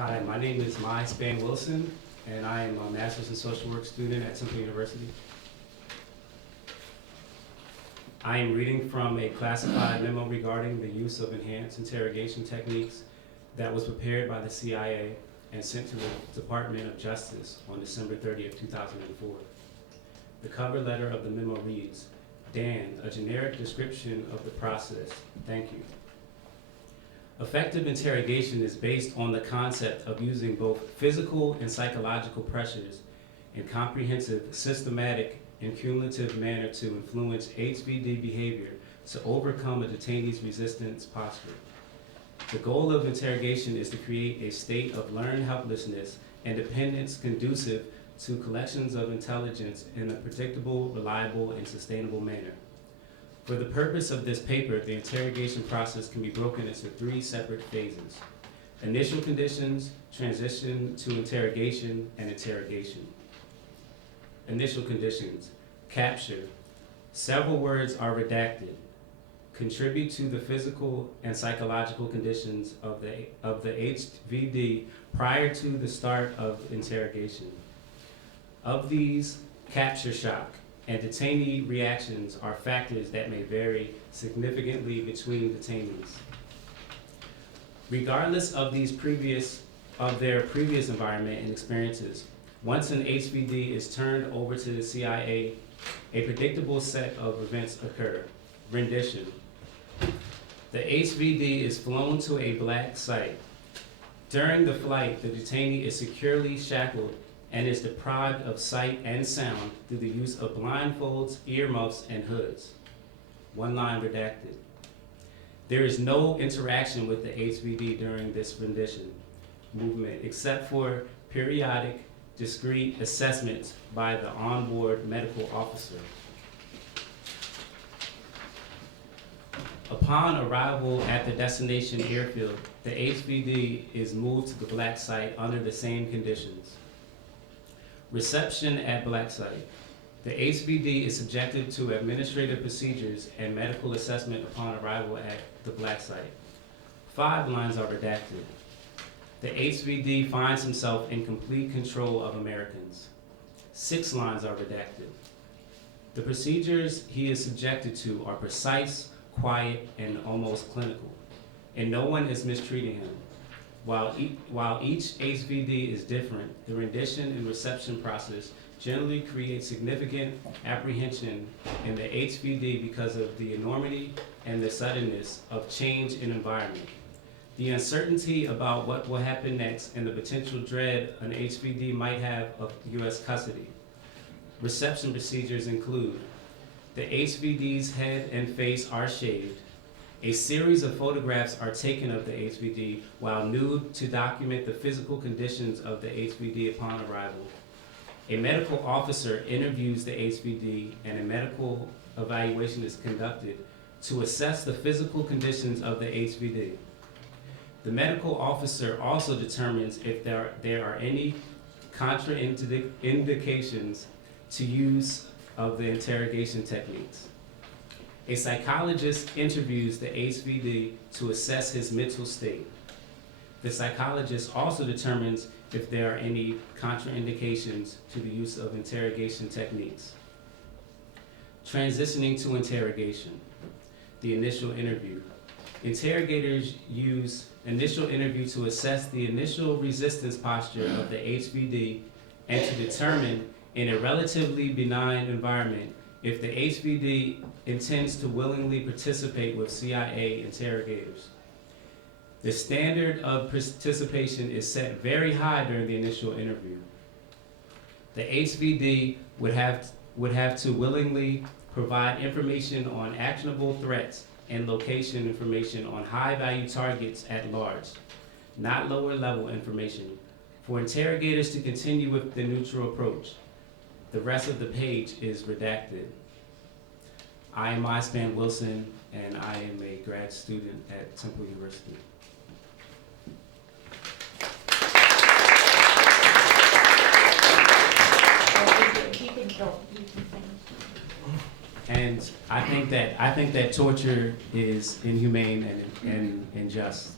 Hi, my name is Mai Spann-Wilson, and I am a Master's in Social Work student at Temple University. I am reading from a classified memo regarding the use of enhanced interrogation techniques that was prepared by the CIA and sent to the Department of Justice on December 30th, 2004. The cover letter of the memo reads, "Dan, a generic description of the process. Thank you." Effective interrogation is based on the concept of using both physical and psychological pressures in comprehensive, systematic, and cumulative manner to influence HVD behavior to overcome a detainee's resistance posture. The goal of interrogation is to create a state of learned helplessness and dependence conducive to collections of intelligence in a predictable, reliable, and sustainable manner. For the purpose of this paper, the interrogation process can be broken into three separate phases: initial conditions, transition to interrogation, and interrogation. Initial conditions: capture. Several words are redacted. Contribute to the physical and psychological conditions of the HVD prior to the start of interrogation. Of these, capture shock and detainee reactions are factors that may vary significantly between detainees. Regardless of their previous environment and experiences, once an HVD is turned over to the CIA, a predictable set of events occur. Rendition. The HVD is flown to a black site. During the flight, the detainee is securely shackled and is deprived of sight and sound through the use of blindfolds, earmuffs, and hoods. One line redacted. There is no interaction with the HVD during this rendition movement except for periodic, discrete assessments by the onboard medical officer. Upon arrival at the destination airfield, the HVD is moved to the black site under the same conditions. Reception at black site. The HVD is subjected to administrative procedures and medical assessment upon arrival at the black site. 5 lines are redacted. The HVD finds himself in complete control of Americans. 6 lines are redacted. The procedures he is subjected to are precise, quiet, and almost clinical, and no one is mistreating him. While each HVD is different, the rendition and reception process generally creates significant apprehension in the HVD because of the enormity and the suddenness of change in environment, the uncertainty about what will happen next, and the potential dread an HVD might have of U.S. custody. Reception procedures include: the HVD's head and face are shaved. A series of photographs are taken of the HVD while nude to document the physical conditions of the HVD upon arrival. A medical officer interviews the HVD and a medical evaluation is conducted to assess the physical conditions of the HVD. The medical officer also determines if there are any contraindications to use of the interrogation techniques. A psychologist interviews the HVD to assess his mental state. The psychologist also determines if there are any contraindications to the use of interrogation techniques. Transitioning to interrogation. The initial interview. Interrogators use initial interview to assess the initial resistance posture of the HVD and to determine, in a relatively benign environment, if the HVD intends to willingly participate with CIA interrogators. The standard of participation is set very high during the initial interview. The HVD would have to willingly provide information on actionable threats and location information on high-value targets at large, not lower-level information, for interrogators to continue with the neutral approach. The rest of the page is redacted. I am Mai Spann-Wilson, and I am a grad student at Temple University. And I think that torture is inhumane and unjust.